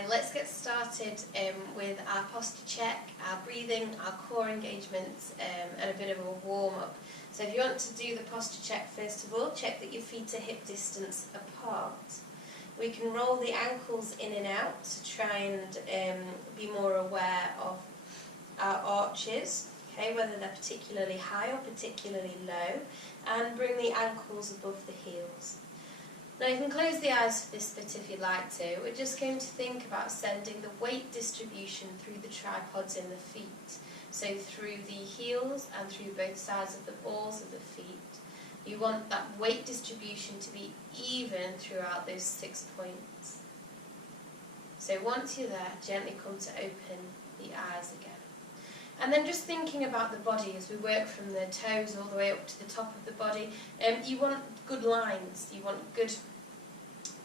Hi, let's get started with our posture check, our breathing, our core engagements, and a bit of a warm-up. So if you want to do the posture check, first of all, check that your feet are hip distance apart. We can roll the ankles in and out to try and be more aware of our arches, okay, whether they're particularly high or particularly low, and bring the ankles above the heels. Now you can close the eyes for this bit if you'd like to. We're just going to think about sending the weight distribution through the tripods in the feet. So through the heels and through both sides of the balls of the feet. You want that weight distribution to be even throughout those 6 points. So once you're there, gently come to open the eyes again. And then just thinking about the body as we work from the toes all the way up to the top of the body. You want good lines, you want good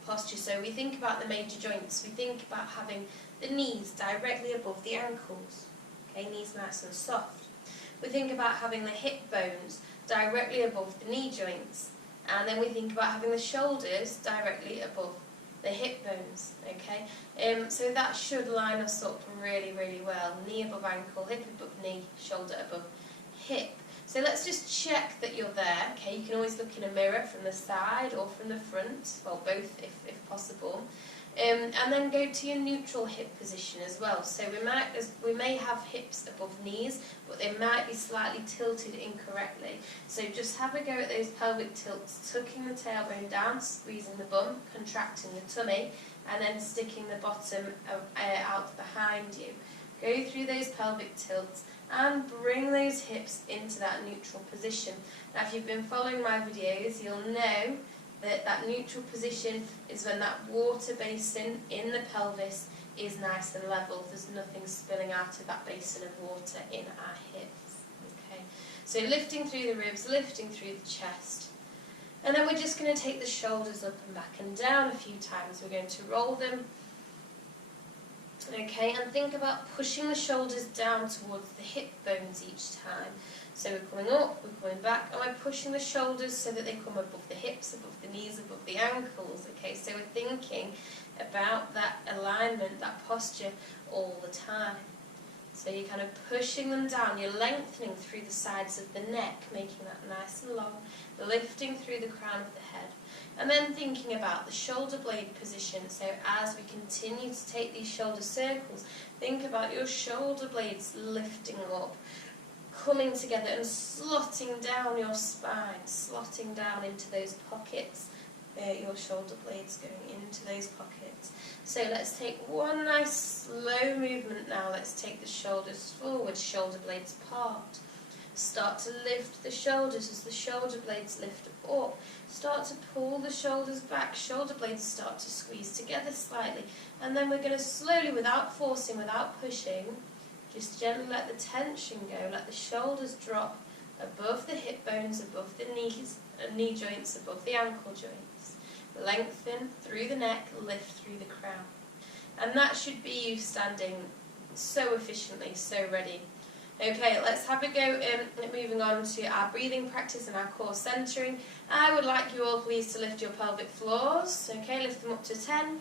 posture. So we think about the major joints, we think about having the knees directly above the ankles. Okay, knees nice and soft. We think about having the hip bones directly above the knee joints. And then we think about having the shoulders directly above the hip bones, okay? So that should line us up really, really well. Knee above ankle, hip above knee, shoulder above hip. So let's just check that you're there, okay? You can always look in a mirror from the side or from the front, well both if possible. And then go to your neutral hip position as well. So we may have hips above knees, but they might be slightly tilted incorrectly. So just have a go at those pelvic tilts, tucking the tailbone down, squeezing the bum, contracting the tummy, and then sticking the bottom out behind you. Go through those pelvic tilts and bring those hips into that neutral position. Now if you've been following my videos, you'll know that neutral position is when that water basin in the pelvis is nice and level. There's nothing spilling out of that basin of water in our hips. Okay, so lifting through the ribs, lifting through the chest. And then we're just going to take the shoulders up and back and down a few times. We're going to roll them. Okay, and think about pushing the shoulders down towards the hip bones each time. So we're coming up, we're coming back, and we're pushing the shoulders so that they come above the hips, above the knees, above the ankles. Okay, so we're thinking about that alignment, that posture all the time. So you're kind of pushing them down, you're lengthening through the sides of the neck, making that nice and long, lifting through the crown of the head. And then thinking about the shoulder blade position. So as we continue to take these shoulder circles, think about your shoulder blades lifting up, coming together and slotting down your spine, slotting down into those pockets. Your shoulder blades going into those pockets. So let's take one nice slow movement now. Let's take the shoulders forward, shoulder blades apart. Start to lift the shoulders as the shoulder blades lift up. Start to pull the shoulders back. Shoulder blades start to squeeze together slightly. And then we're going to slowly, without forcing, without pushing, just gently let the tension go. Let the shoulders drop above the hip bones, above the knees, knee joints, above the ankle joints. Lengthen through the neck, lift through the crown. And that should be you standing so efficiently, so ready. Okay, let's have a go moving on to our breathing practice and our core centering. I would like you all please to lift your pelvic floors. Okay, lift them up to 10.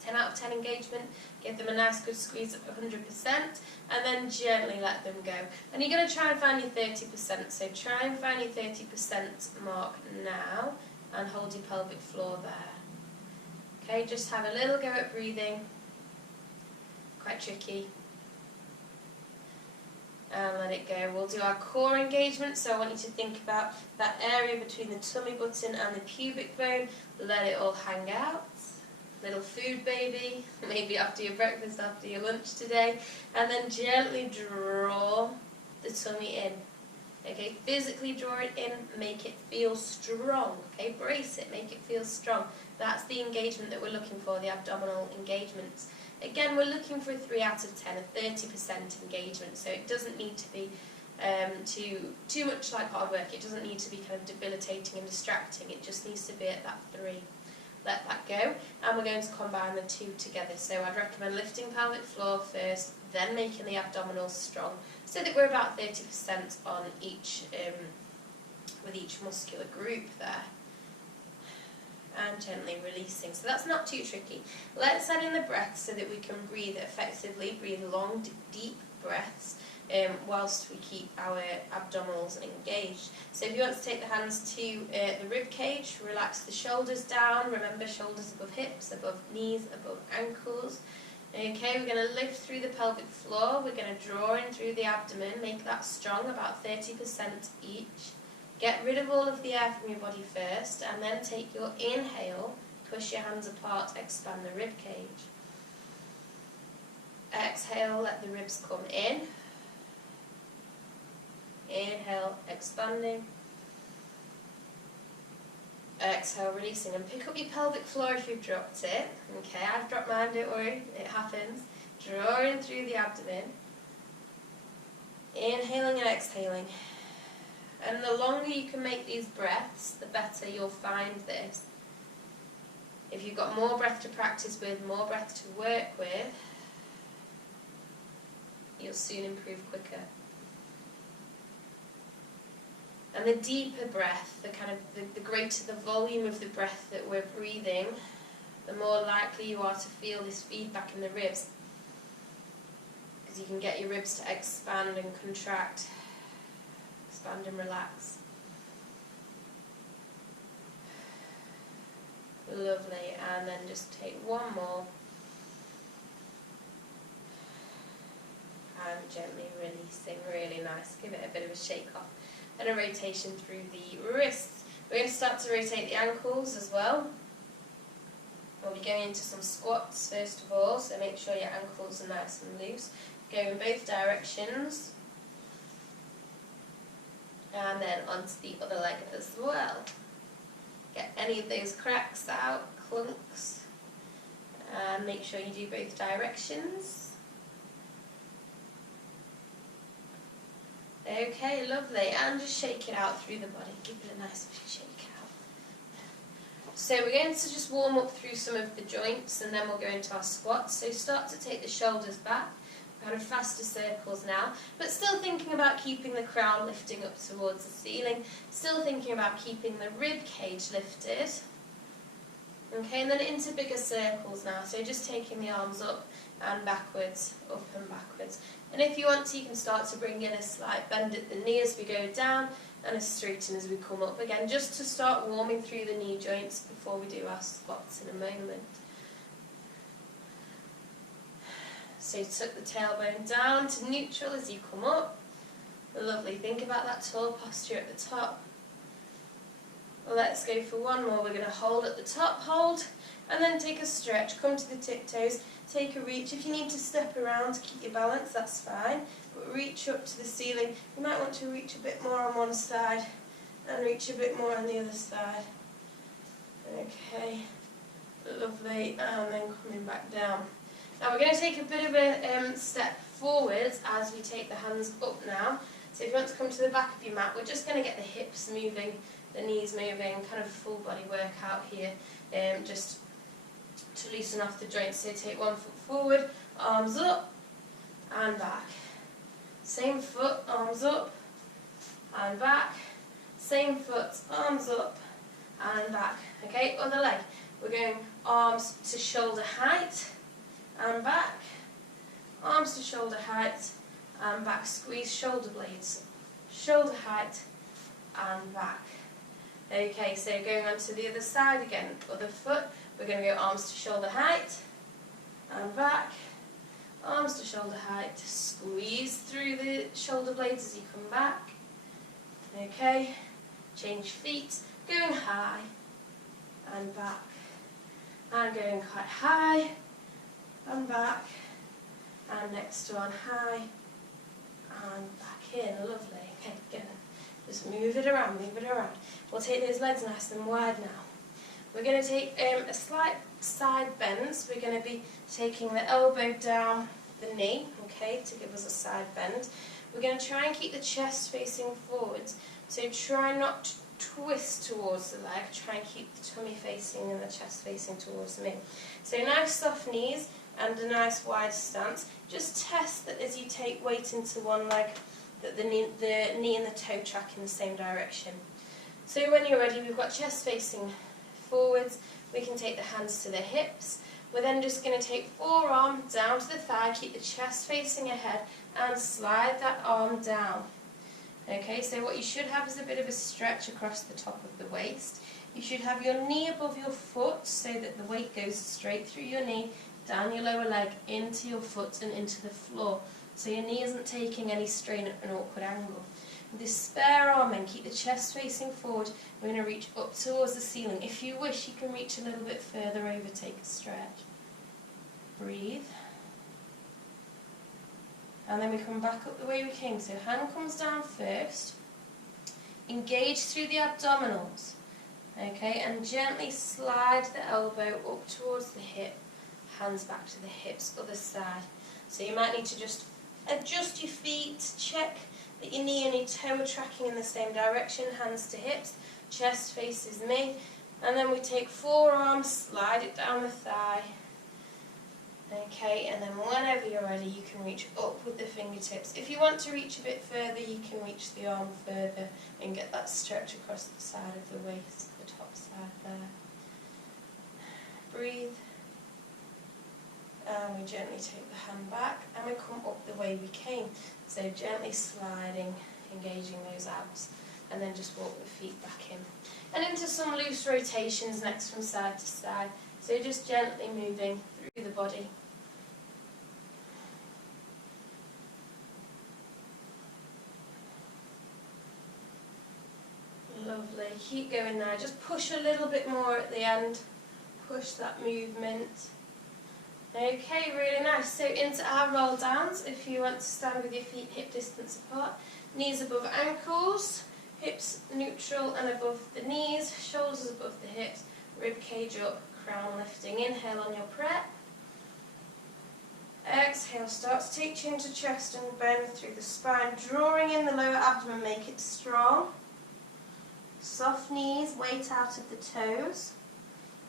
10 out of 10 engagement. Give them a nice good squeeze of 100%, and then gently let them go. And you're going to try and find your 30%. So try and find your 30% mark now, and hold your pelvic floor there. Okay, just have a little go at breathing. Quite tricky. And let it go. We'll do our core engagement, so I want you to think about that area between the tummy button and the pubic bone. Let it all hang out. Little food baby, maybe after your breakfast, after your lunch today. And then gently draw the tummy in. Okay, physically draw it in, make it feel strong. Okay, brace it, make it feel strong. That's the engagement that we're looking for, the abdominal engagements. Again, we're looking for a 3 out of 10, a 30% engagement, so it doesn't need to be too much like hard work. It doesn't need to be kind of debilitating and distracting. It just needs to be at that 3. Let that go, and we're going to combine the two together. So I'd recommend lifting pelvic floor first, then making the abdominals strong, so that we're about 30% on each, with each muscular group there. and gently releasing. So that's not too tricky. Let's add in the breath so that we can breathe effectively, breathe long, deep breaths whilst we keep our abdominals engaged. So if you want to take the hands to the rib cage, relax the shoulders down. Remember, shoulders above hips, above knees, above ankles. Okay, we're going to lift through the pelvic floor. We're going to draw in through the abdomen, make that strong, about 30% each. Get rid of all of the air from your body first, and then take your inhale, push your hands apart, expand the rib cage. Exhale, let the ribs come in. Inhale, expanding. Exhale, releasing, and pick up your pelvic floor if you've dropped it. Okay, I've dropped mine, don't worry, it happens. Drawing through the abdomen. Inhaling and exhaling. And the longer you can make these breaths, the better you'll find this. If you've got more breath to practice with, more breath to work with, you'll soon improve quicker. And the deeper breath, the greater the volume of the breath that we're breathing, the more likely you are to feel this feedback in the ribs. Because you can get your ribs to expand and contract, expand and relax. Lovely, and then just take one more. And gently releasing, really nice. Give it a bit of a shake off. And a rotation through the wrists. We're going to start to rotate the ankles as well. We'll be going into some squats first of all, so make sure your ankles are nice and loose. Go in both directions. And then onto the other leg as well. Get any of those cracks out, clunks. And make sure you do both directions. Okay, lovely, and just shake it out through the body. Give it a nice shake out. So we're going to just warm up through some of the joints, and then we'll go into our squats. So start to take the shoulders back, kind of faster circles now, but still thinking about keeping the crown lifting up towards the ceiling, still thinking about keeping the rib cage lifted. Okay, and then into bigger circles now, so just taking the arms up and backwards, up and backwards. And if you want to, you can start to bring in a slight bend at the knee as we go down, and a straighten as we come up again, just to start warming through the knee joints before we do our squats in a moment. So tuck the tailbone down to neutral as you come up. Lovely, think about that tall posture at the top. Let's go for one more. We're going to hold at the top, hold, and then take a stretch. Come to the tiptoes, take a reach. If you need to step around to keep your balance, that's fine. But reach up to the ceiling. You might want to reach a bit more on one side and reach a bit more on the other side. Okay, lovely, and then coming back down. Now we're going to take a bit of a step forwards as we take the hands up now. So if you want to come to the back of your mat, we're just going to get the hips moving, the knees moving, kind of a full body workout here, just to loosen off the joints. So take 1 foot forward, arms up and back. Same foot, arms up and back. Same foot, arms up and back. Okay, other leg. We're going arms to shoulder height and back. Arms to shoulder height and back. Squeeze shoulder blades. Shoulder height and back. Okay, so going on to the other side again, other foot, we're going to go arms to shoulder height and back, arms to shoulder height, squeeze through the shoulder blades as you come back. Okay, change feet, going high and back, and going quite high and back, and next one high and back in. Lovely. Okay, good. Just move it around, move it around. We'll take those legs nice and wide now. We're going to take a slight side bend. So we're going to be taking the elbow down the knee, okay, to give us a side bend. We're going to try and keep the chest facing forwards. So try not to twist towards the leg. Try and keep the tummy facing and the chest facing towards me. So nice soft knees and a nice wide stance. Just test that as you take weight into one leg, that the knee and the toe track in the same direction. So when you're ready, we've got chest facing forwards, We can take the hands to the hips. We're then just going to take forearm down to the thigh, keep the chest facing ahead, and slide that arm down. Okay, so what you should have is a bit of a stretch across the top of the waist. You should have your knee above your foot so that the weight goes straight through your knee, down your lower leg, into your foot and into the floor. So your knee isn't taking any strain at an awkward angle. With this spare arm then, keep the chest facing forward. We're going to reach up towards the ceiling. If you wish, you can reach a little bit further over, take a stretch. Breathe. And then we come back up the way we came. So hand comes down first. Engage through the abdominals. Okay, and gently slide the elbow up towards the hip. Hands back to the hips, other side. So you might need to just adjust your feet, check that your knee and your toe are tracking in the same direction, hands to hips, chest faces me, and then we take forearm, slide it down the thigh. Okay, and then whenever you're ready, you can reach up with the fingertips. If you want to reach a bit further, you can reach the arm further and get that stretch across the side of the waist, the top side there. Breathe. And we gently take the hand back and we come up the way we came. So gently sliding, engaging those abs, and then just walk the feet back in. And into some loose rotations next from side to side. So just gently moving through the body. Lovely. Keep going now. Just push a little bit more at the end. Push that movement. Okay, really nice. So into our roll downs, if you want to stand with your feet hip distance apart, knees above ankles, hips neutral and above the knees, shoulders above the hips, rib cage up, crown lifting. Inhale on your prep. Exhale, start to take chin to chest and bend through the spine, drawing in the lower abdomen, make it strong. Soft knees, weight out of the toes.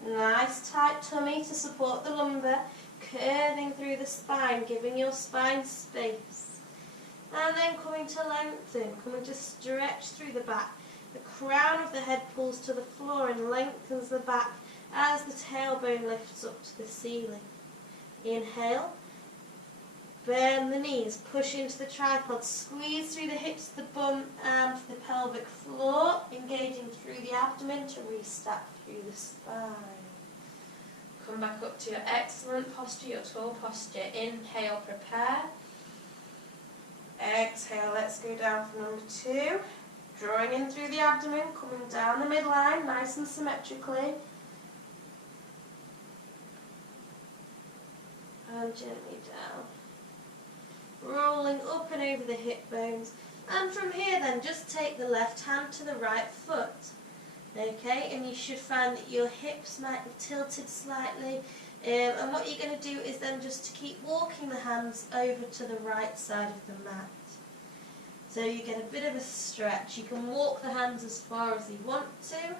Nice tight tummy to support the lumbar, curving through the spine, giving your spine space. And then coming to lengthen, coming to stretch through the back. The crown of the head pulls to the floor and lengthens the back as the tailbone lifts up to the ceiling. Inhale, bend the knees, push into the tripod, squeeze through the hips, the bum and the pelvic floor, engaging through the abdomen to restack through the spine. Come back up to your excellent posture, your tall posture. Inhale, prepare. Exhale, let's go down for number 2. Drawing in through the abdomen, coming down the midline, nice and symmetrically. And gently down. Rolling up and over the hip bones. And from here then, just take the left hand to the right foot. Okay, and you should find that your hips might be tilted slightly. And what you're going to do is then just to keep walking the hands over to the right side of the mat. So you get a bit of a stretch. You can walk the hands as far as you want to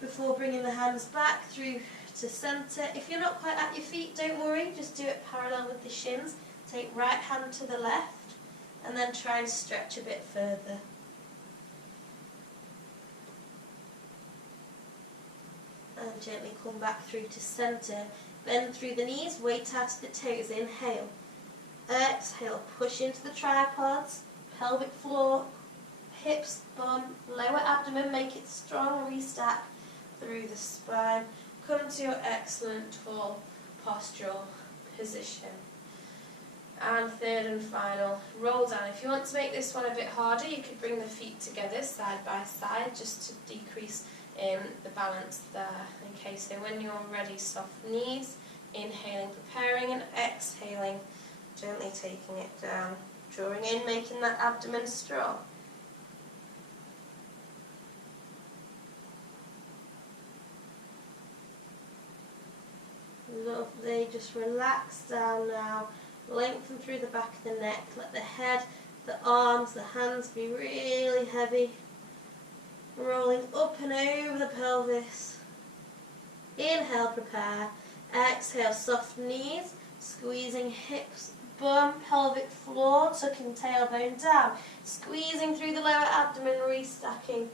before bringing the hands back through to centre. If you're not quite at your feet, don't worry, just do it parallel with the shins. Take right hand to the left and then try and stretch a bit further. And gently come back through to centre. Bend through the knees, weight out of the toes. Inhale. Exhale, push into the tripods, pelvic floor, hips, bum, lower abdomen, make it strong, restack through the spine. Come to your excellent tall postural position. And third and final, roll down. If you want to make this one a bit harder, you could bring the feet together side by side just to decrease the balance there. Okay, so when you're ready, soft knees, inhaling, preparing, and exhaling, gently taking it down, drawing in, making that abdomen strong. Lovely, just relax down now, lengthen through the back of the neck, let the head, the arms, the hands be really heavy, rolling up and over the pelvis. Inhale, prepare, exhale, soft knees, squeezing hips, bum, pelvic floor, tucking tailbone down, squeezing through the lower abdomen, restacking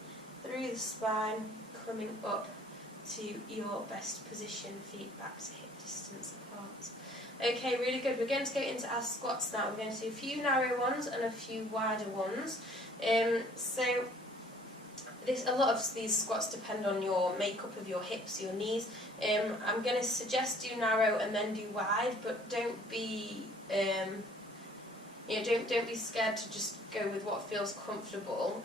through the spine, coming up to your best position, feet back to hip distance apart. Okay, really good. We're going to go into our squats now. We're going to do a few narrow ones and a few wider ones. A lot of these squats depend on your makeup of your hips, your knees. I'm going to suggest do narrow and then do wide, but don't be don't be scared to just go with what feels comfortable.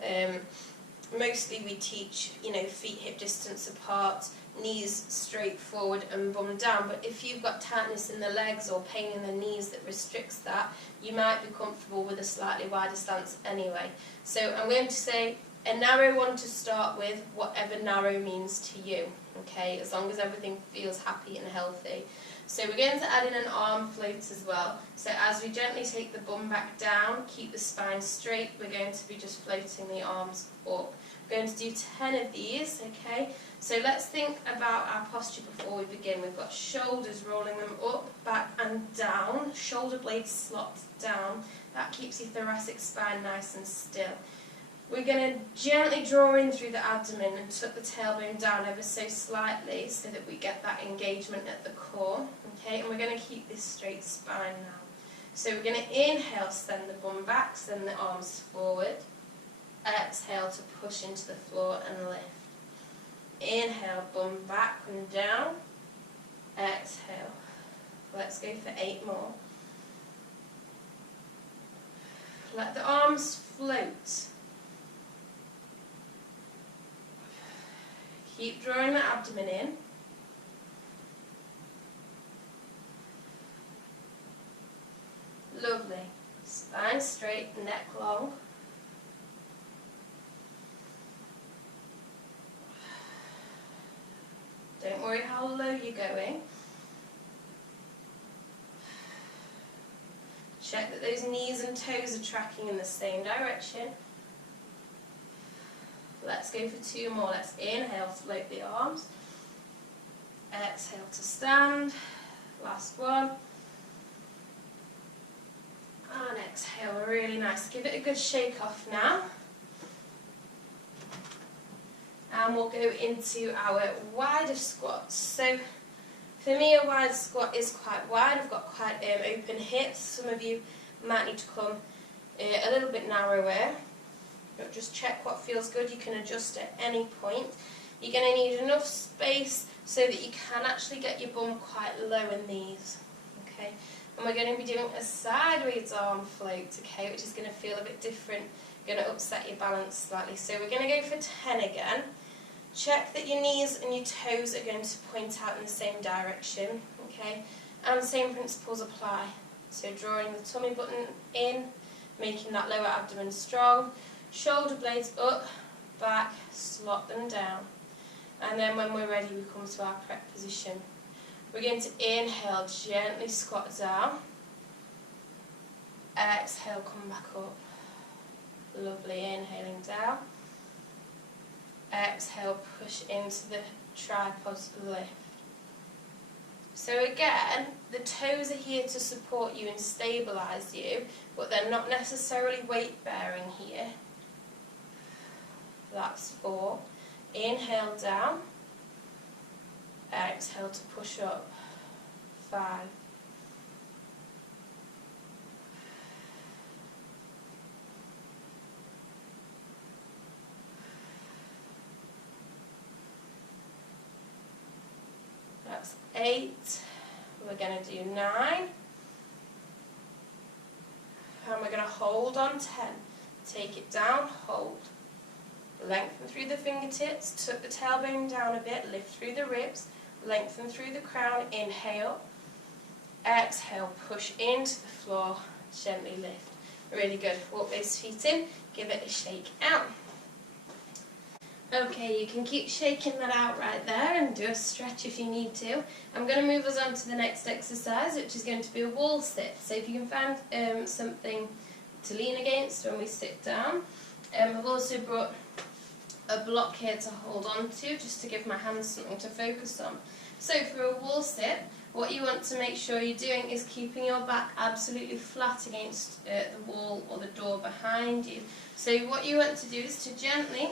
Mostly we teach, feet hip distance apart, knees straight forward and bum down, but if you've got tightness in the legs or pain in the knees that restricts that, you might be comfortable with a slightly wider stance anyway. So I'm going to say a narrow one to start with, whatever narrow means to you, okay, as long as everything feels happy and healthy. So we're going to add in an arm float as well. So as we gently take the bum back down, keep the spine straight, we're going to be just floating the arms up. We're going to do 10 of these, okay? So let's think about our posture before we begin. We've got shoulders, rolling them up, back and down, shoulder blades slot down. That keeps your thoracic spine nice and still. We're going to gently draw in through the abdomen and tuck the tailbone down ever so slightly so that we get that engagement at the core. Okay, and we're going to keep this straight spine now. So we're going to inhale, send the bum back, send the arms forward. Exhale to push into the floor and lift. Inhale, bum back and down. Exhale. Let's go for 8 more. Let the arms float. Keep drawing the abdomen in. Lovely. Spine straight, neck long. Don't worry how low you're going. Check that those knees and toes are tracking in the same direction. Let's go for 2 more. Let's inhale, float the arms. Exhale to stand. Last one. And exhale, really nice. Give it a good shake off now. And we'll go into our wider squats. So for me, a wide squat is quite wide. I've got quite open hips. Some of you might need to come a little bit narrower. But just check what feels good. You can adjust at any point. You're going to need enough space so that you can actually get your bum quite low in these. Okay, and we're going to be doing a sideways arm float, okay, which is going to feel a bit different. Going to upset your balance slightly. So we're going to go for 10 again. Check that your knees and your toes are going to point out in the same direction, okay, and the same principles apply. So drawing the tummy button in, making that lower abdomen strong, shoulder blades up, back, slot them down. And then when we're ready, we come to our prep position. We're going to inhale, gently squat down. Exhale, come back up. Lovely, inhaling down. Exhale, push into the tripods lift. So again, the toes are here to support you and stabilise you, but they're not necessarily weight bearing here. That's 4. Inhale down. Exhale to push up. 5. That's 8. We're going to do 9. And we're going to hold on 10. Take it down, hold. Lengthen through the fingertips, tuck the tailbone down a bit, lift through the ribs, lengthen through the crown, inhale. Exhale, push into the floor, gently lift. Really good. Walk those feet in, give it a shake out. Okay, you can keep shaking that out right there and do a stretch if you need to. I'm going to move us on to the next exercise, which is going to be a wall sit. So if you can find something to lean against when we sit down. I've also brought a block here to hold on to, just to give my hands something to focus on. So for a wall sit, what you want to make sure you're doing is keeping your back absolutely flat against the wall or the door behind you. So what you want to do is to gently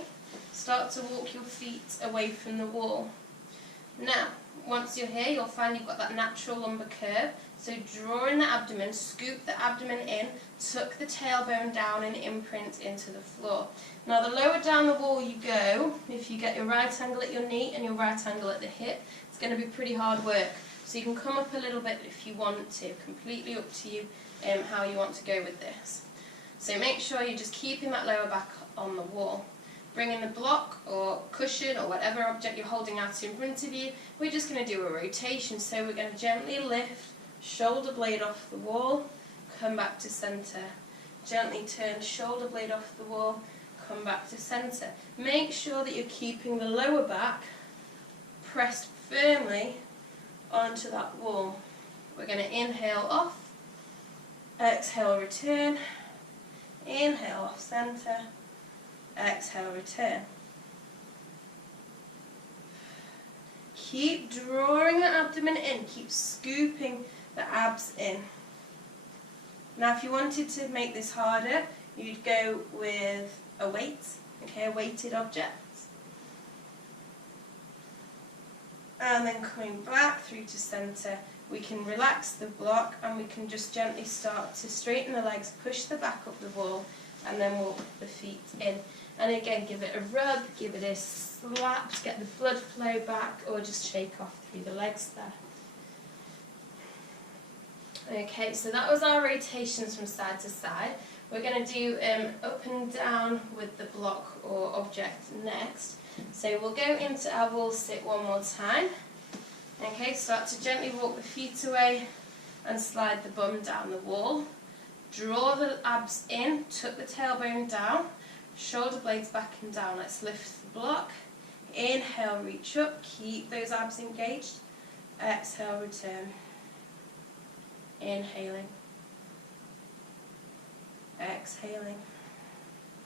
start to walk your feet away from the wall. Now, once you're here, you'll find you've got that natural lumbar curve. So draw in the abdomen, scoop the abdomen in, tuck the tailbone down and imprint into the floor. Now the lower down the wall you go, if you get your right angle at your knee and your right angle at the hip, it's going to be pretty hard work. So you can come up a little bit if you want to, completely up to you how you want to go with this. So make sure you're just keeping that lower back on the wall. Bring in the block or cushion or whatever object you're holding out in front of you. We're just going to do a rotation. So we're going to gently lift, shoulder blade off the wall, come back to centre. Gently turn shoulder blade off the wall, come back to centre. Make sure that you're keeping the lower back pressed firmly onto that wall. We're going to inhale off, exhale return, inhale off centre, exhale return. Keep drawing the abdomen in, keep scooping the abs in. Now if you wanted to make this harder, you'd go with a weight, okay, a weighted object. And then coming back through to centre, we can relax the block and we can just gently start to straighten the legs, push the back up the wall, and then walk the feet in. And again, give it a rub, give it a slap to get the blood flow back, or just shake off through the legs there. Okay, so that was our rotations from side to side. We're going to do up and down with the block or object next. So we'll go into our wall sit one more time. Okay, start to gently walk the feet away and slide the bum down the wall. Draw the abs in, tuck the tailbone down, shoulder blades back and down. Let's lift the block. Inhale, reach up, keep those abs engaged. Exhale, return. Inhaling. Exhaling.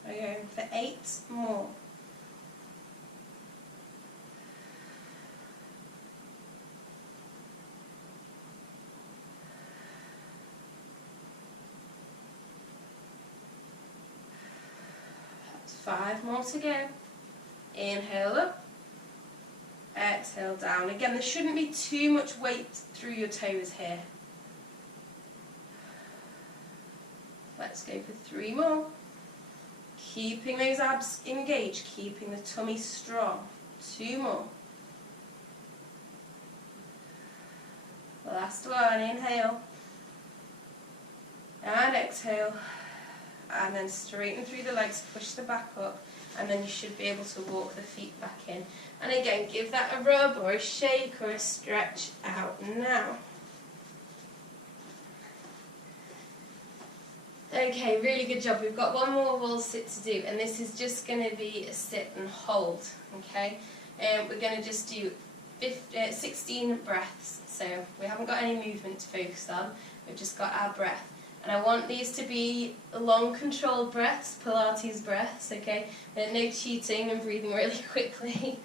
We're going for 8 more. That's 5 more to go. Inhale up. Exhale down. Again, there shouldn't be too much weight through your toes here. Let's go for 3 more. Keeping those abs engaged, keeping the tummy strong. 2 more. Last one, inhale. And exhale. And then straighten through the legs, push the back up, and then you should be able to walk the feet back in. And again, give that a rub or a shake or a stretch out now. Okay, really good job. We've got one more wall sit to do, and this is just going to be a sit and hold, okay? We're going to just do 16 breaths, so we haven't got any movement to focus on, we've just got our breath. And I want these to be long, controlled breaths, Pilates breaths, okay? No cheating and breathing really quickly.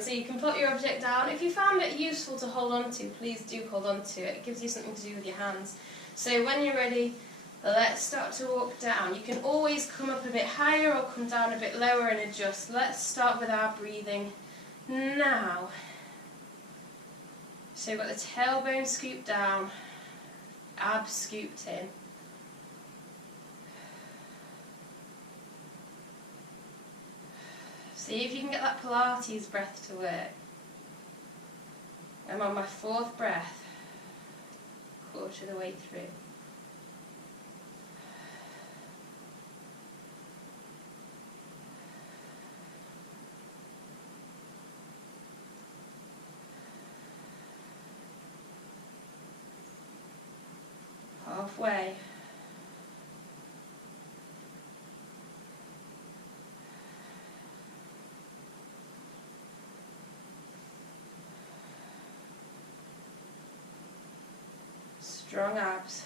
So you can put your object down. If you found it useful to hold on to, please do hold on to it. It gives you something to do with your hands. So when you're ready, let's start to walk down. You can always come up a bit higher or come down a bit lower and adjust. Let's start with our breathing now. So we've got the tailbone scooped down, abs scooped in. See if you can get that Pilates breath to work. I'm on my 4th breath, quarter of the way through. Halfway. Strong abs.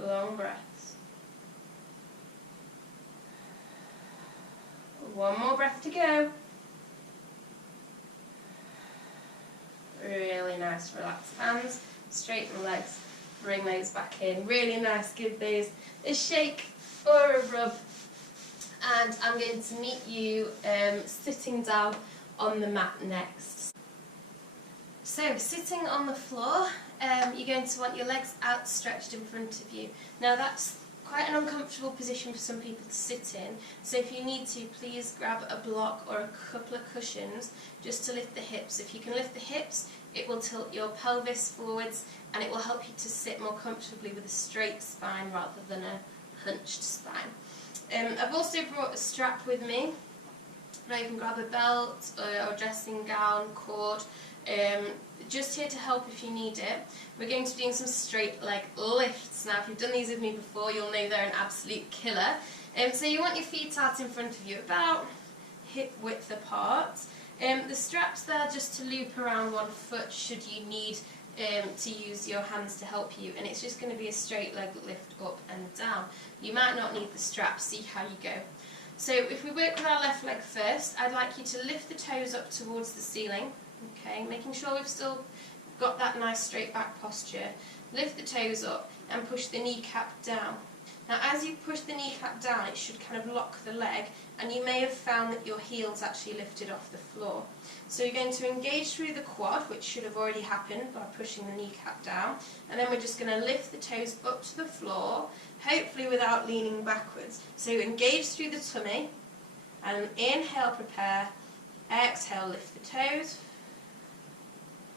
Long breaths. One more breath to go. Really nice, relaxed hands, straighten legs, bring those back in. Really nice, give those a shake or a rub. And I'm going to meet you sitting down on the mat next. So, sitting on the floor, you're going to want your legs outstretched in front of you. Now that's quite an uncomfortable position for some people to sit in, so if you need to, please grab a block or a couple of cushions just to lift the hips. If you can lift the hips, it will tilt your pelvis forwards and it will help you to sit more comfortably with a straight spine rather than a hunched spine. I've also brought a strap with me. Now you can grab a belt or a dressing gown, cord, just here to help if you need it. We're going to be doing some straight leg lifts. Now if you've done these with me before, you'll know they're an absolute killer. So you want your feet out in front of you, about hip width apart. The strap's there just to loop around one foot should you need to use your hands to help you, and it's just going to be a straight leg lift up and down. You might not need the strap, see how you go. So if we work with our left leg first, I'd like you to lift the toes up towards the ceiling, okay, making sure we've still got that nice straight back posture. Lift the toes up and push the kneecap down. Now as you push the kneecap down, it should kind of lock the leg, and you may have found that your heel's actually lifted off the floor. So you're going to engage through the quad, which should have already happened by pushing the kneecap down, and then we're just going to lift the toes up to the floor, hopefully without leaning backwards. So engage through the tummy, and inhale, prepare, exhale, lift the toes,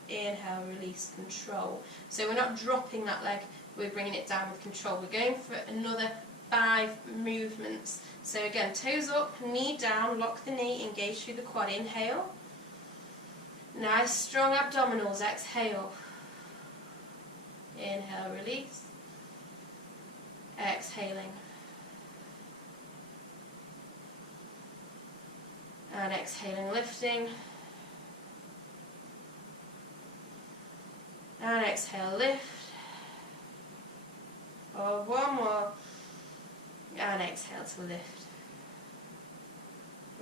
inhale, release, control. So we're not dropping that leg, we're bringing it down with control. We're going for another 5 movements. So again, toes up, knee down, lock the knee, engage through the quad, inhale. Nice strong abdominals, exhale. Inhale, release. Exhaling. And exhaling, lifting. And exhale, lift. Or one more. And exhale to lift.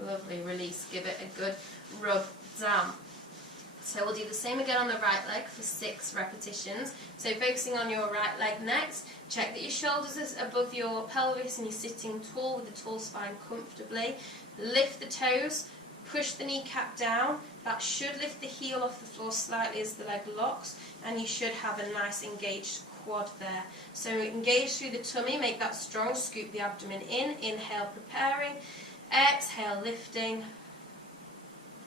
Lovely, release. Give it a good rub down. So we'll do the same again on the right leg for 6 repetitions. So focusing on your right leg next, check that your shoulders are above your pelvis and you're sitting tall with a tall spine comfortably. Lift the toes, push the kneecap down. That should lift the heel off the floor slightly as the leg locks, and you should have a nice engaged quad there. So engage through the tummy, make that strong, scoop the abdomen in, inhale, preparing, exhale, lifting,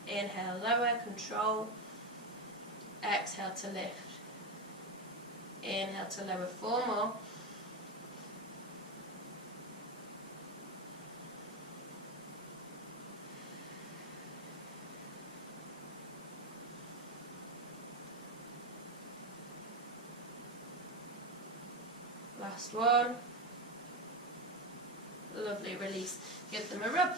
inhale, lower, control, exhale to lift, inhale to lower, 4 more, last one, lovely, release, give them a rub.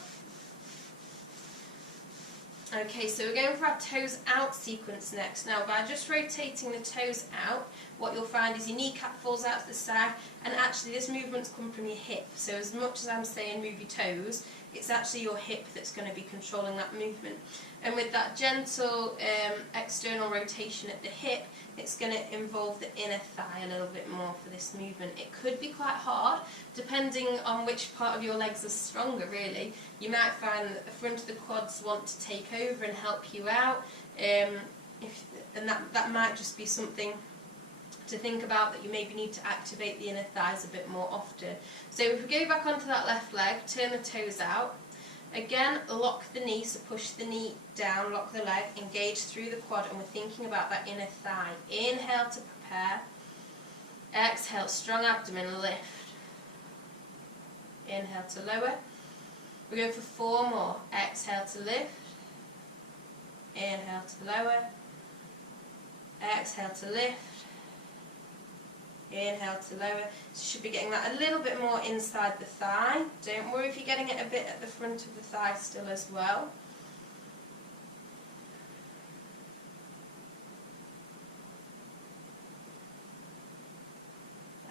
Okay, so we're going for our toes out sequence next. Now, by just rotating the toes out, what you'll find is your kneecap falls out to the side, and actually this movement's come from your hip. So as much as I'm saying move your toes, it's actually your hip that's going to be controlling that movement. And with that gentle external rotation at the hip, it's going to involve the inner thigh a little bit more for this movement. It could be quite hard, depending on which part of your legs are stronger, really. You might find that the front of the quads want to take over and help you out, and that might just be something to think about, that you maybe need to activate the inner thighs a bit more often. So if we go back onto that left leg, turn the toes out. Again, lock the knee, so push the knee down, lock the leg, engage through the quad, and we're thinking about that inner thigh. Inhale to prepare. Exhale, strong abdomen, lift. Inhale to lower. We're going for 4 more. Exhale to lift. Inhale to lower. Exhale to lift. Inhale to lower. So you should be getting that a little bit more inside the thigh. Don't worry if you're getting it a bit at the front of the thigh still as well.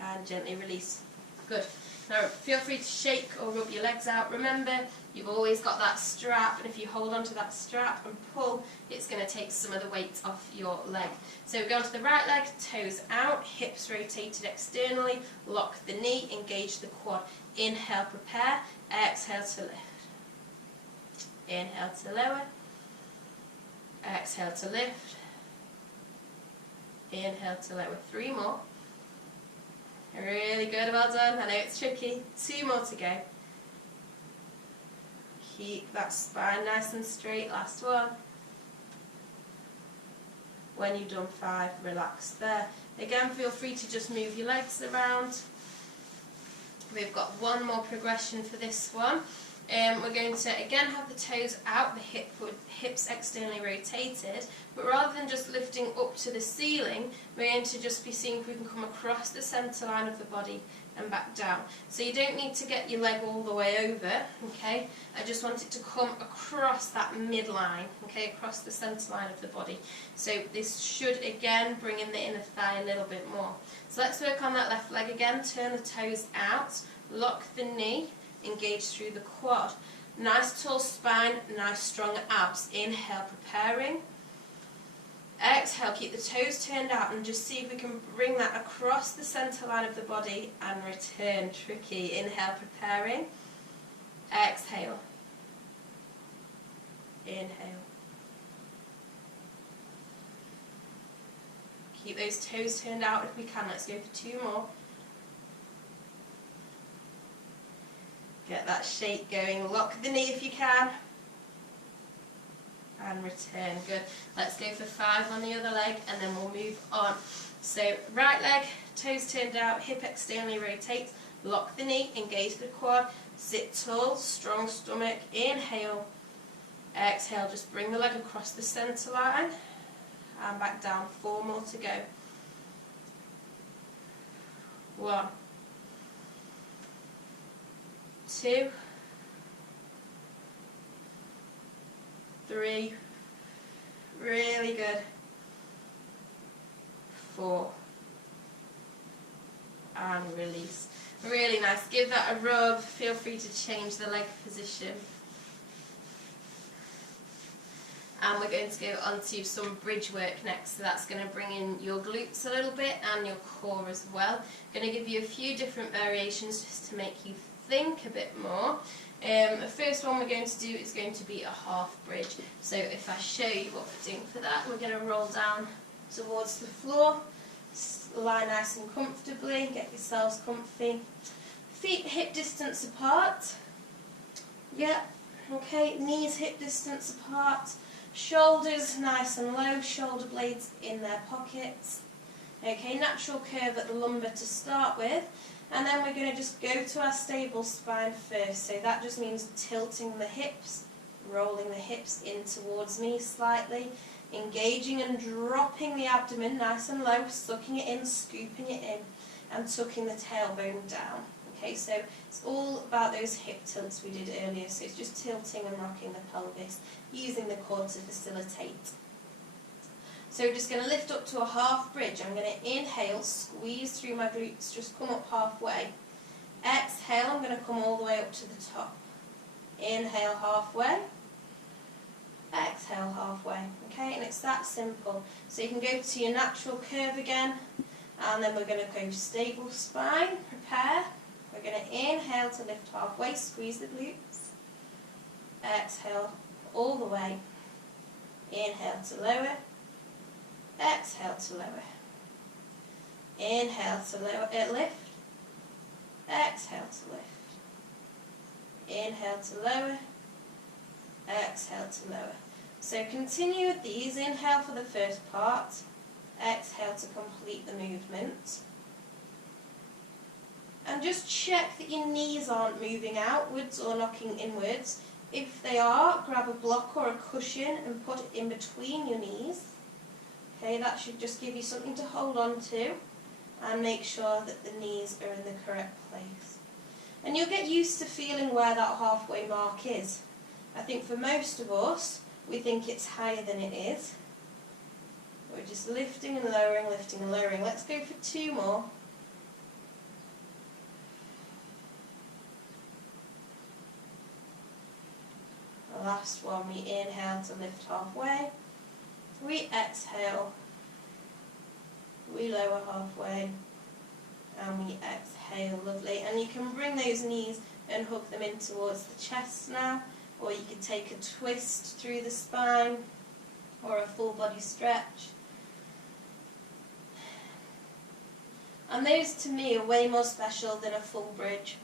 And gently release. Good. Now feel free to shake or rub your legs out. Remember, you've always got that strap, and if you hold onto that strap and pull, it's going to take some of the weight off your leg. So go onto the right leg, toes out, hips rotated externally, lock the knee, engage the quad. Inhale, prepare. exhale to lift. Inhale to lower, exhale to lift, inhale to lower. 3 more. Really good, well done. I know it's tricky. 2 more to go. Keep that spine nice and straight. Last one. When you've done 5, relax there. Again, feel free to just move your legs around. We've got 1 more progression for this one. We're going to again have the toes out, the hips externally rotated, but rather than just lifting up to the ceiling, we're going to just be seeing if we can come across the centre line of the body and back down. So you don't need to get your leg all the way over, okay? I just want it to come across that midline, okay, across the centre line of the body. So this should again bring in the inner thigh a little bit more. So let's work on that left leg again. Turn the toes out, lock the knee, engage through the quad. Nice tall spine, nice strong abs. Inhale, preparing. Exhale, keep the toes turned out and just see if we can bring that across the centre line of the body and return. Tricky. Inhale, preparing. Exhale. Inhale. Keep those toes turned out if we can. Let's go for 2 more. Get that shape going. Lock the knee if you can. And return. Good. Let's go for 5 on the other leg and then we'll move on. So right leg, toes turned out, hip externally rotates. Lock the knee, engage the quad. Sit tall, strong stomach. Inhale. Exhale, just bring the leg across the centre line. And back down. 4 more to go. 1. 2, 3, really good. 4, and release. Really nice. Give that a rub. Feel free to change the leg position. And we're going to go on to some bridge work next, so that's going to bring in your glutes a little bit and your core as well. Going to give you a few different variations just to make you think a bit more. The first one we're going to do is going to be a half bridge. So if I show you what we're doing for that, we're going to roll down towards the floor, lie nice and comfortably, get yourselves comfy. Feet hip distance apart. Yep, okay, knees hip distance apart. Shoulders nice and low, shoulder blades in their pockets. Okay, natural curve at the lumbar to start with. And then we're going to just go to our stable spine first. So that just means tilting the hips, rolling the hips in towards me slightly, engaging and dropping the abdomen nice and low, sucking it in, scooping it in, and tucking the tailbone down. Okay, so it's all about those hip tilts we did earlier. So it's just tilting and rocking the pelvis, using the core to facilitate. So we're just going to lift up to a half bridge. I'm going to inhale, squeeze through my glutes, just come up halfway. Exhale, I'm going to come all the way up to the top. Inhale halfway. Exhale halfway. Okay, and it's that simple. So you can go to your natural curve again, and then we're going to go stable spine, prepare. We're going to inhale to lift halfway, squeeze the glutes. Exhale all the way. Inhale to lower. Exhale to lower. Inhale to lower, lift. Exhale to lift. Inhale to lower. Exhale to lower. So continue with these. Inhale for the first part. Exhale to complete the movement. And just check that your knees aren't moving outwards or knocking inwards. If they are, grab a block or a cushion and put it in between your knees. Okay, that should just give you something to hold on to and make sure that the knees are in the correct place. And you'll get used to feeling where that halfway mark is. I think for most of us, we think it's higher than it is. We're just lifting and lowering, lifting and lowering. Let's go for 2 more. The last one, we inhale to lift halfway. We exhale, we lower halfway, and we exhale, lovely. And you can bring those knees and hook them in towards the chest now, or you could take a twist through the spine or a full body stretch. And those to me are way more special than a full bridge,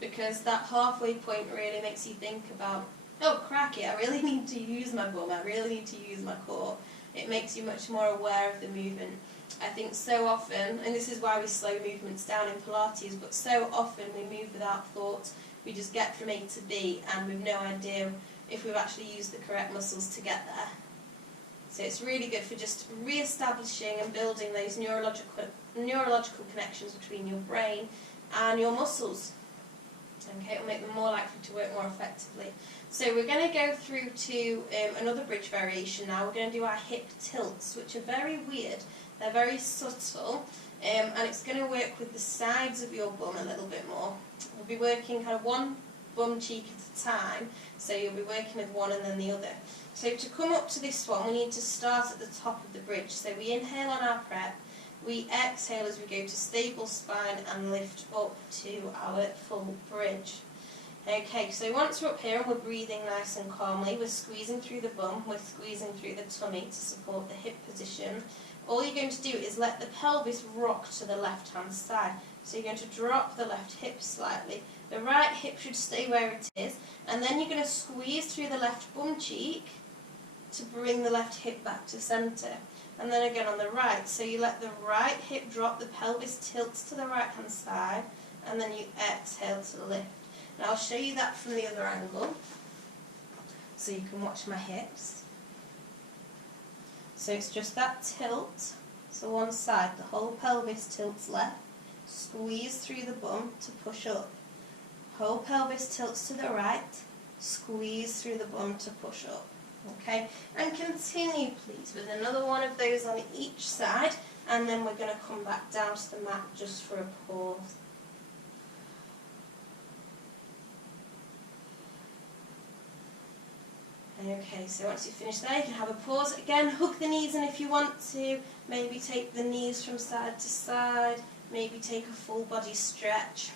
because that halfway point really makes you think about, oh cracky, I really need to use my bum, I really need to use my core. It makes you much more aware of the movement. I think so often, and this is why we slow movements down in Pilates, but so often we move without thought. We just get from A to B and we've no idea if we've actually used the correct muscles to get there. So it's really good for just re-establishing and building those neurological connections between your brain and your muscles. Okay, it'll make them more likely to work more effectively. So we're going to go through to another bridge variation now. We're going to do our hip tilts, which are very weird. They're very subtle, and it's going to work with the sides of your bum a little bit more. We'll be working kind of one bum cheek at a time, so you'll be working with one and then the other. So to come up to this one, we need to start at the top of the bridge. So we inhale on our prep, we exhale as we go to stable spine and lift up to our full bridge. Okay, so once we're up here and we're breathing nice and calmly, we're squeezing through the bum, we're squeezing through the tummy to support the hip position. All you're going to do is let the pelvis rock to the left-hand side. So you're going to drop the left hip slightly. The right hip should stay where it is, and then you're going to squeeze through the left bum cheek to bring the left hip back to centre. And then again on the right, so you let the right hip drop, the pelvis tilts to the right-hand side, and then you exhale to lift. Now I'll show you that from the other angle, so you can watch my hips. So it's just that tilt, so one side, the whole pelvis tilts left, squeeze through the bum to push up. Whole pelvis tilts to the right, squeeze through the bum to push up. Okay, and continue please with another one of those on each side, and then we're going to come back down to the mat just for a pause. Okay, so once you finish there, you can have a pause. Again, hook the knees in if you want to. Maybe take the knees from side to side. Maybe take a full body stretch.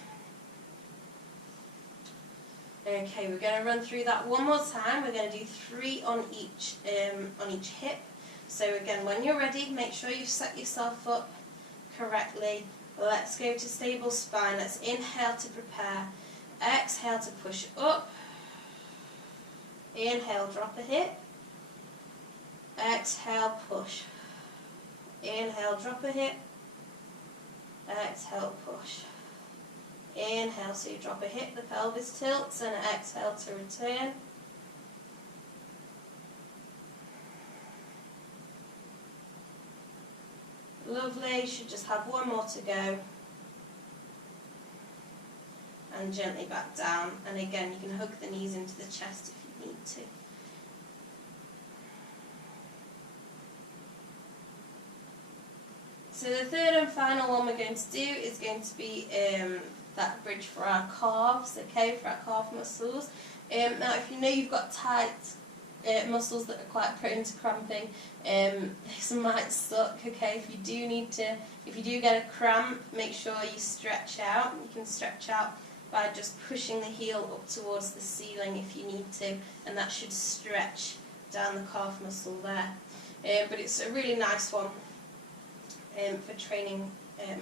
Okay, we're going to run through that one more time. We're going to do 3 on each hip. So again, when you're ready, make sure you've set yourself up correctly. Let's go to stable spine. Let's inhale to prepare. Exhale to push up. Inhale, drop a hip. Exhale, push. Inhale, drop a hip. Exhale, push. Inhale, so you drop a hip, the pelvis tilts, and exhale to return. Lovely, you should just have one more to go. And gently back down. And again, you can hook the knees into the chest if you need to. So the third and final one we're going to do is going to be that bridge for our calves, okay, for our calf muscles. Now if you know you've got tight muscles that are quite prone to cramping, this might suck, okay. If you do get a cramp, make sure you stretch out. You can stretch out by just pushing the heel up towards the ceiling if you need to, and that should stretch down the calf muscle there. But it's a really nice one for training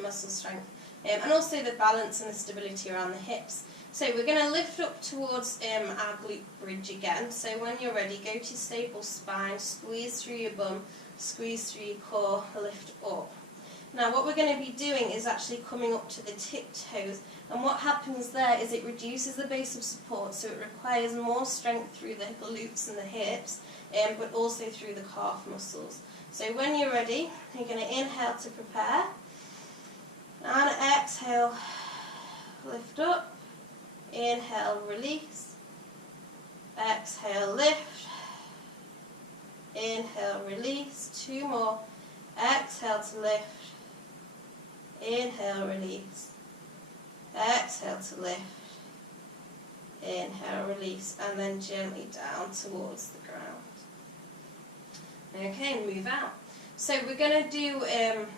muscle strength, and also the balance and the stability around the hips. So we're going to lift up towards our glute bridge again. So when you're ready, go to stable spine, squeeze through your bum, squeeze through your core, lift up. Now what we're going to be doing is actually coming up to the tiptoes, and what happens there is it reduces the base of support, so it requires more strength through the glutes and the hips, but also through the calf muscles. So when you're ready, you're going to inhale to prepare, and exhale, lift up, inhale, release, exhale, lift, inhale, release, 2 more, exhale to lift, inhale, release, exhale to lift, inhale, release, and then gently down towards the ground. Okay, and move out. So we're going to do,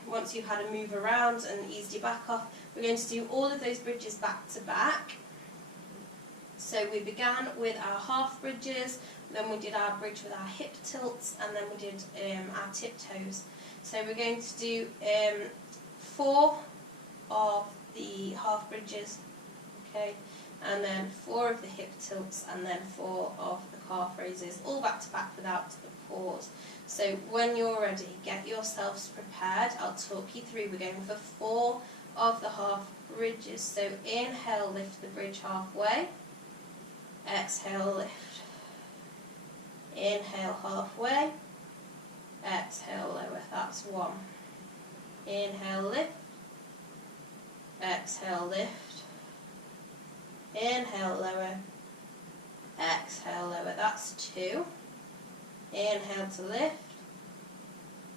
once you've had a move around and eased your back off, we're going to do all of those bridges back to back. So we began with our half bridges, then we did our bridge with our hip tilts, and then we did our tiptoes. So we're going to do 4 of the half bridges, okay, and then 4 of the hip tilts, and then 4 of the calf raises, all back to back without the pause. So when you're ready, get yourselves prepared. I'll talk you through. We're going for 4 of the half bridges. So inhale, lift the bridge halfway. Exhale, lift. Inhale, halfway. Exhale, lower. That's 1. Inhale, lift. Exhale, lift. Inhale, lower. Exhale, lower. That's 2. Inhale to lift.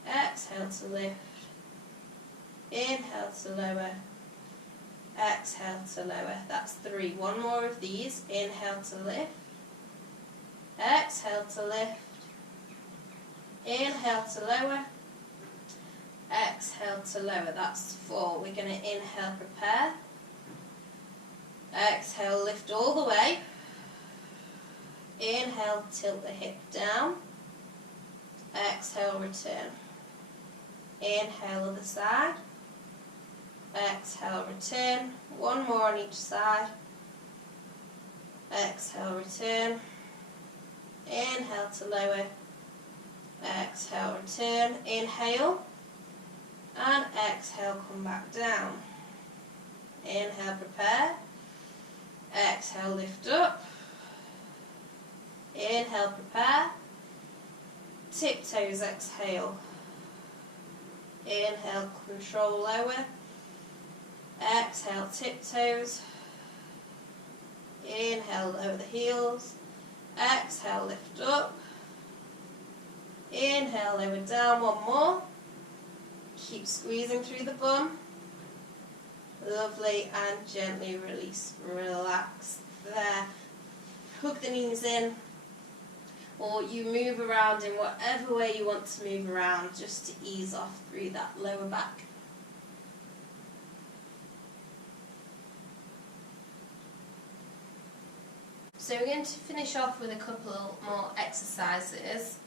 Exhale to lift. Inhale to lower. Exhale to lower. That's 3. 1 more of these. Inhale to lift. Exhale to lift. Inhale to lower. Exhale to lower. That's 4. We're going to inhale, prepare. Exhale, lift all the way. Inhale, tilt the hip down. Exhale, return. Inhale, other side. Exhale, return. 1 more on each side. Exhale, return. Inhale to lower. Exhale, return. Inhale. And exhale, come back down. Inhale, prepare. Exhale, lift up. Inhale, prepare. Tiptoes, exhale. Inhale, control lower. Exhale, tiptoes. Inhale, lower the heels. Exhale, lift up. Inhale, lower down. 1 more. Keep squeezing through the bum. Lovely, and gently release. Relax there. Hug the knees in, or you move around in whatever way you want to move around, just to ease off through that lower back. So we're going to finish off with a couple more exercises.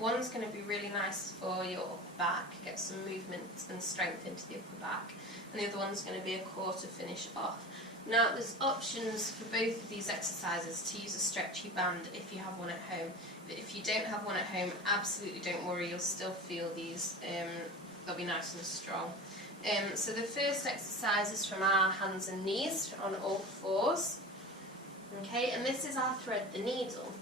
One's going to be really nice for your upper back, get some movement and strength into the upper back, and the other one's going to be a core to finish off. Now there's options for both of these exercises to use a stretchy band if you have one at home, but if you don't have one at home, absolutely don't worry, you'll still feel these, they'll be nice and strong. So the first exercise is from our hands and knees on all fours. Okay, and this is our thread the needle.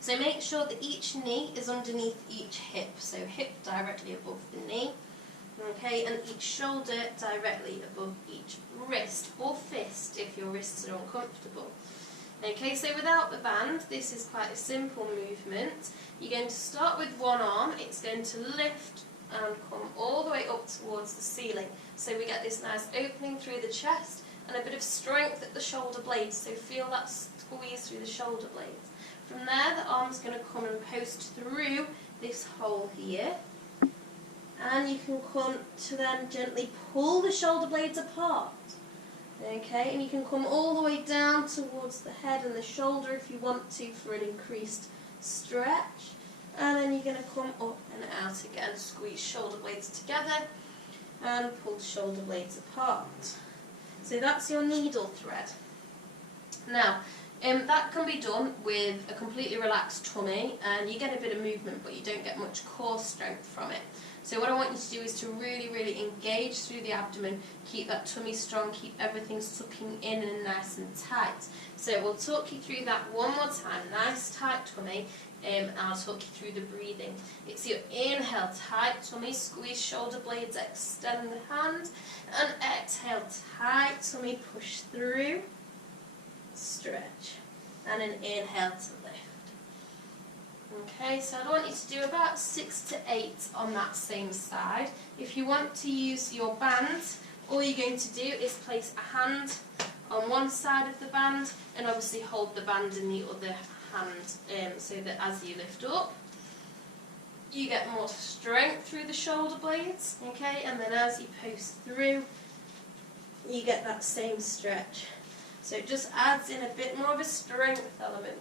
So make sure that each knee is underneath each hip, so hip directly above the knee, okay, and each shoulder directly above each wrist or fist if your wrists are uncomfortable. Okay, so without the band, this is quite a simple movement. You're going to start with one arm, it's going to lift and come all the way up towards the ceiling. So we get this nice opening through the chest and a bit of strength at the shoulder blades, so feel that squeeze through the shoulder blades. From there, the arm's going to come and post through this hole here, and you can come to then gently pull the shoulder blades apart. Okay, and you can come all the way down towards the head and the shoulder if you want to for an increased stretch. And then you're going to come up and out again, squeeze shoulder blades together and pull shoulder blades apart. So that's your needle thread. Now, that can be done with a completely relaxed tummy, and you get a bit of movement but you don't get much core strength from it. So what I want you to do is to really, really engage through the abdomen, keep that tummy strong, keep everything sucking in and nice and tight. So we'll talk you through that one more time, nice tight tummy, and I'll talk you through the breathing. It's your inhale, tight tummy, squeeze shoulder blades, extend the hand, and exhale, tight tummy, push through, stretch, and an inhale to lift. Okay, so I want you to do about 6 to 8 on that same side. If you want to use your band, all you're going to do is place a hand on one side of the band and obviously hold the band in the other hand, so that as you lift up, you get more strength through the shoulder blades, okay, and then as you post through, you get that same stretch So it just adds in a bit more of a strength element.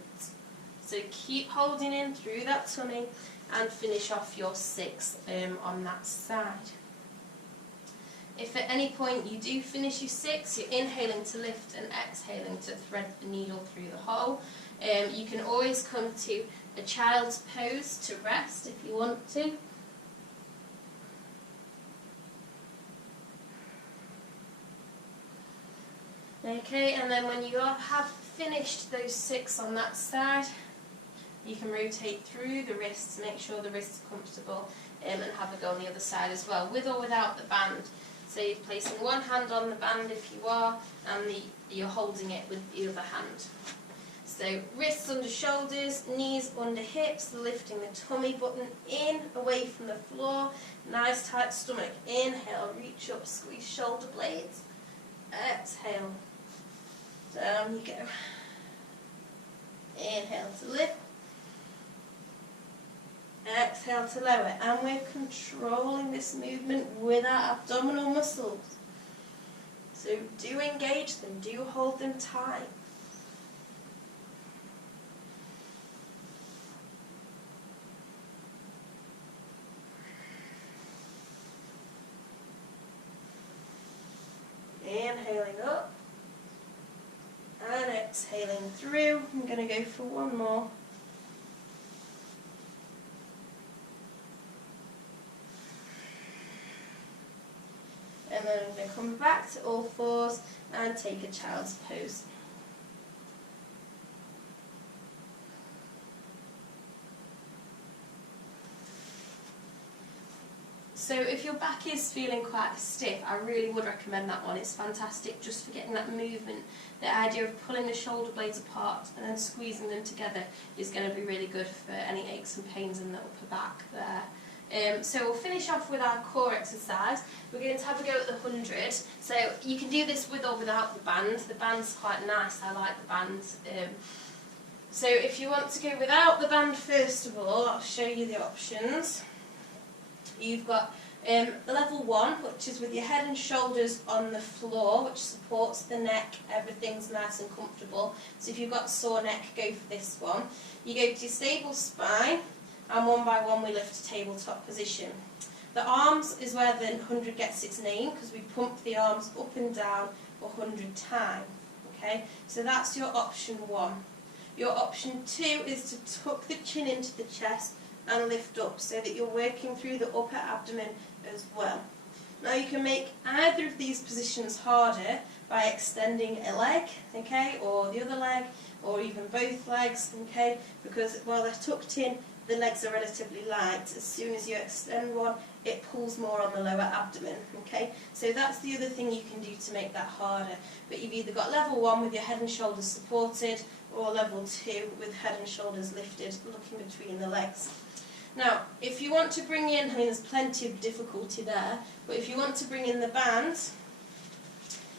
So keep holding in through that tummy and finish off your 6 on that side. If at any point you do finish your 6, you're inhaling to lift and exhaling to thread the needle through the hole. You can always come to a child's pose to rest if you want to. Okay, and then when you have finished those 6 on that side, you can rotate through the wrists, make sure the wrists are comfortable, and have a go on the other side as well, with or without the band. So you're placing one hand on the band if you are, and you're holding it with the other hand. So wrists under shoulders, knees under hips, lifting the tummy button in, away from the floor, nice tight stomach. Inhale, reach up, squeeze shoulder blades. Exhale, down you go. Inhale to lift. Exhale to lower, and we're controlling this movement with our abdominal muscles. So do engage them, do hold them tight. Inhaling up and exhaling through. I'm going to go for one more. And then I'm going to come back to all fours and take a child's pose. So if your back is feeling quite stiff, I really would recommend that one. It's fantastic just for getting that movement. The idea of pulling the shoulder blades apart and then squeezing them together is going to be really good for any aches and pains in the upper back there. So we'll finish off with our core exercise. We're going to have a go at the 100. So you can do this with or without the band. The band's quite nice, I like the band. So if you want to go without the band first of all, I'll show you the options. You've got level 1, which is with your head and shoulders on the floor, which supports the neck, everything's nice and comfortable. So if you've got sore neck, go for this one. You go to your stable spine, and one by one we lift to tabletop position. The arms is where the 100 gets its name, because we pump the arms up and down 100 times. Okay, so that's your option 1. Your option 2 is to tuck the chin into the chest and lift up, so that you're working through the upper abdomen as well. Now you can make either of these positions harder by extending a leg, okay, or the other leg, or even both legs, okay, because while they're tucked in, the legs are relatively light. As soon as you extend one, it pulls more on the lower abdomen, okay? So that's the other thing you can do to make that harder. But you've either got level 1 with your head and shoulders supported, or level 2 with head and shoulders lifted, looking between the legs. Now, if you want to bring in, I mean there's plenty of difficulty there, but if you want to bring in the band,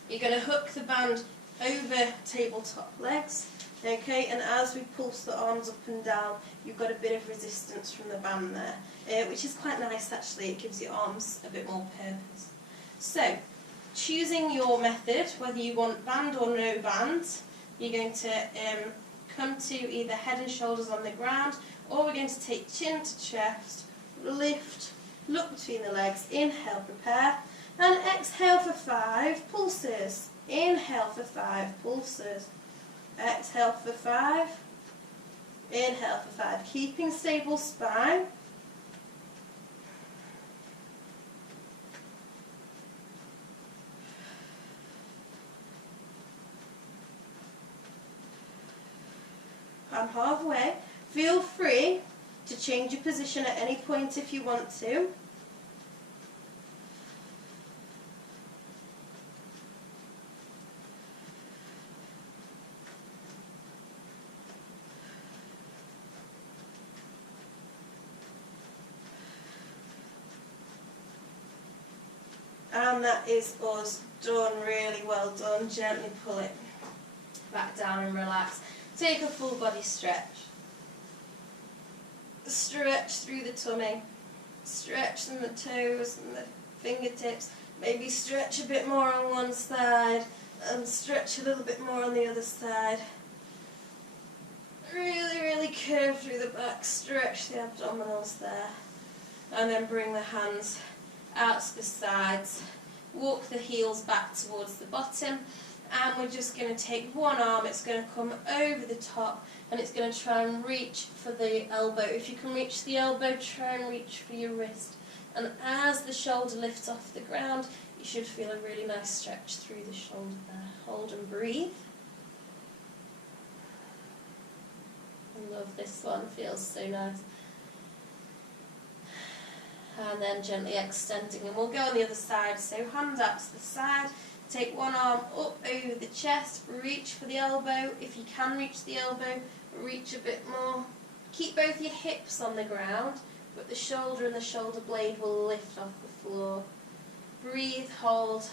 you're going to hook the band over tabletop legs. Okay, and as we pulse the arms up and down, you've got a bit of resistance from the band there, which is quite nice actually. It gives your arms a bit more purpose. So, choosing your method, whether you want band or no band, you're going to come to either head and shoulders on the ground, or we're going to take chin to chest, lift, look between the legs, inhale, prepare, and exhale for 5 pulses. Inhale for 5 pulses. Exhale for 5, inhale for 5, keeping stable spine. I'm halfway. Feel free to change your position at any point if you want to. And that is us done, really well done. Gently pull it back down and relax. Take a full body stretch. Stretch through the tummy. Stretch the toes and the fingertips. Maybe stretch a bit more on one side And stretch a little bit more on the other side. Really, really curve through the back, stretch the abdominals there. And then bring the hands out to the sides. Walk the heels back towards the bottom. And we're just going to take one arm, it's going to come over the top, and it's going to try and reach for the elbow. If you can reach the elbow, try and reach for your wrist. And as the shoulder lifts off the ground, you should feel a really nice stretch through the shoulder there. Hold and breathe. I love this one, feels so nice. And then gently extending, and we'll go on the other side. So hands out to the side, take one arm up over the chest, reach for the elbow. If you can reach the elbow, reach a bit more. Keep both your hips on the ground, but the shoulder and the shoulder blade will lift off the floor. Breathe, hold.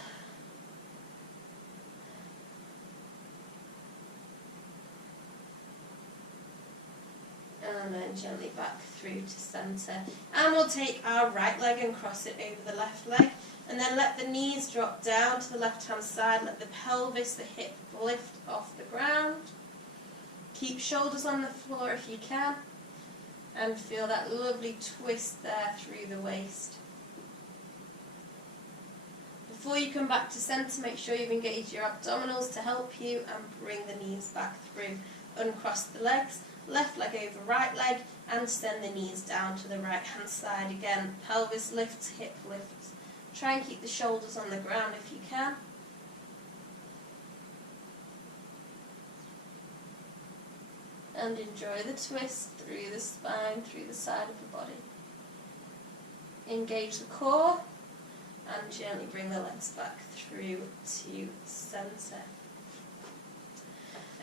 And then gently back through to centre. And we'll take our right leg and cross it over the left leg. And then let the knees drop down to the left-hand side. Let the pelvis, the hip lift off the ground. Keep shoulders on the floor if you can. And feel that lovely twist there through the waist. Before you come back to centre, make sure you've engaged your abdominals to help you, and bring the knees back through. Uncross the legs, left leg over right leg, and send the knees down to the right hand side again. Pelvis lifts, hip lifts. Try and keep the shoulders on the ground if you can. And enjoy the twist through the spine, through the side of the body. Engage the core. And gently bring the legs back through to centre.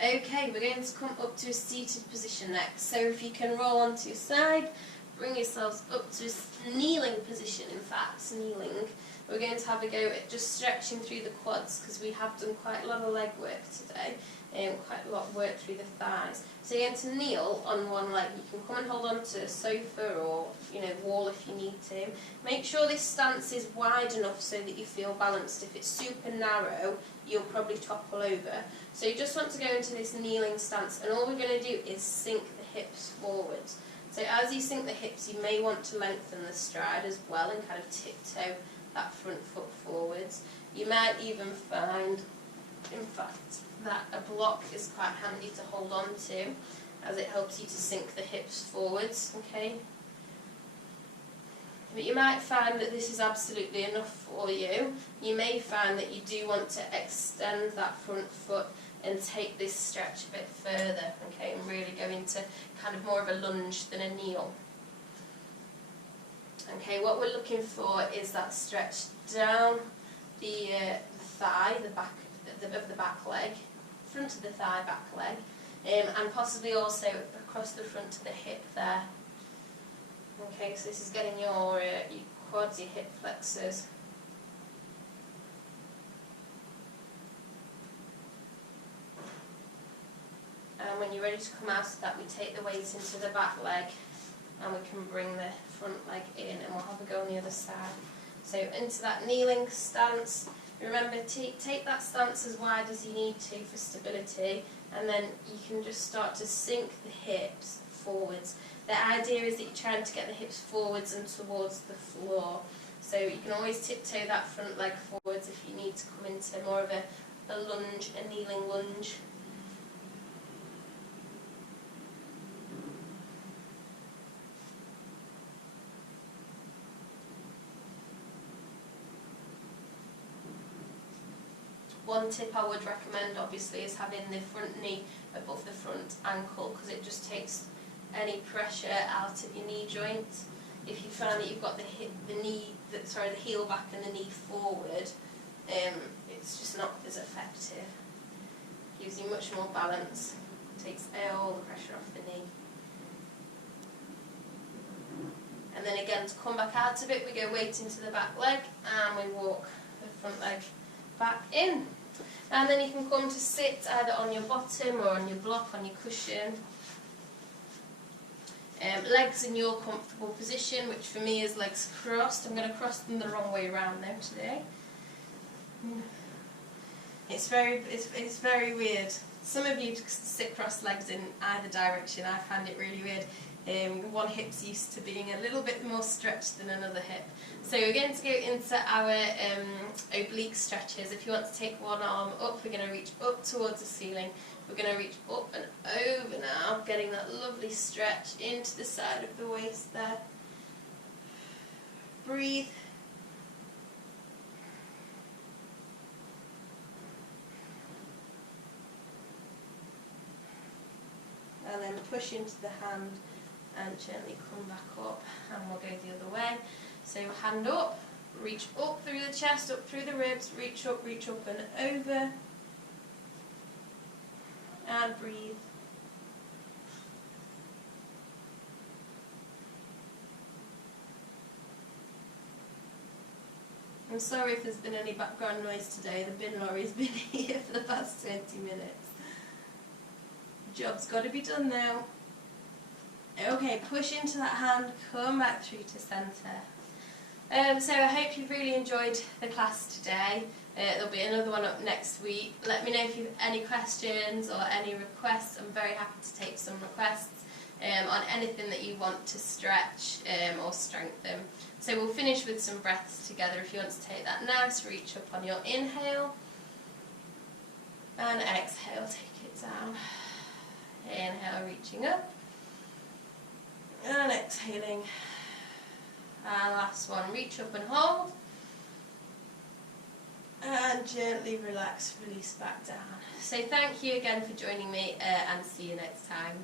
Okay, we're going to come up to a seated position next. So if you can roll onto your side, bring yourselves up to a kneeling position, in fact, kneeling. We're going to have a go at just stretching through the quads, because we have done quite a lot of leg work today, and quite a lot of work through the thighs. So you're going to kneel on one leg. You can come and hold on to a sofa or wall if you need to. Make sure this stance is wide enough so that you feel balanced. If it's super narrow, you'll probably topple over. So you just want to go into this kneeling stance, and all we're going to do is sink the hips forwards. So as you sink the hips, you may want to lengthen the stride as well and kind of tiptoe that front foot forwards. You might even find, in fact, that a block is quite handy to hold on to, as it helps you to sink the hips forwards, okay? But you might find that this is absolutely enough for you. You may find that you do want to extend that front foot and take this stretch a bit further, okay, and really go into kind of more of a lunge than a kneel. Okay, what we're looking for is that stretch down the thigh, the back of the back leg, front of the thigh, back leg, and possibly also across the front of the hip there. Okay, so this is getting your quads, your hip flexors. And when you're ready to come out of that, we take the weight into the back leg, and we can bring the front leg in, and we'll have a go on the other side. So into that kneeling stance. Remember, take that stance as wide as you need to for stability, and then you can just start to sink the hips forwards. The idea is that you're trying to get the hips forwards and towards the floor. So you can always tiptoe that front leg forwards if you need to come into more of a lunge, a kneeling lunge. One tip I would recommend, obviously, is having the front knee above the front ankle, because it just takes any pressure out of your knee joint. If you find that you've got the heel back and the knee forward, it's just not as effective. Gives you much more balance. Takes all the pressure off the knee. And then again, to come back out of it, we go weight into the back leg, and we walk the front leg back in. And then you can come to sit either on your bottom or on your block, on your cushion. Legs in your comfortable position, which for me is legs crossed. I'm going to cross them the wrong way around now today. It's very weird. Some of you sit cross legs in either direction. I find it really weird. One hip's used to being a little bit more stretched than another hip. So we're going to go into our oblique stretches. If you want to take one arm up, we're going to reach up towards the ceiling. We're going to reach up and over now, getting that lovely stretch into the side of the waist there. Breathe. And then push into the hand and gently come back up, and we'll go the other way. So hand up, reach up through the chest, up through the ribs, reach up and over, and breathe. I'm sorry if there's been any background noise today. The bin lorry's been here for the past 20 minutes. Job's got to be done now. Okay, push into that hand, come back through to centre. So I hope you've really enjoyed the class today. There'll be another one up next week. Let me know if you have any questions or any requests. I'm very happy to take some requests on anything that you want to stretch or strengthen. So we'll finish with some breaths together. If you want to take that now, so reach up on your inhale and exhale, take it down. Inhale, reaching up, and exhaling. And last one, reach up and hold, and gently relax, release back down. So thank you again for joining me, and see you next time.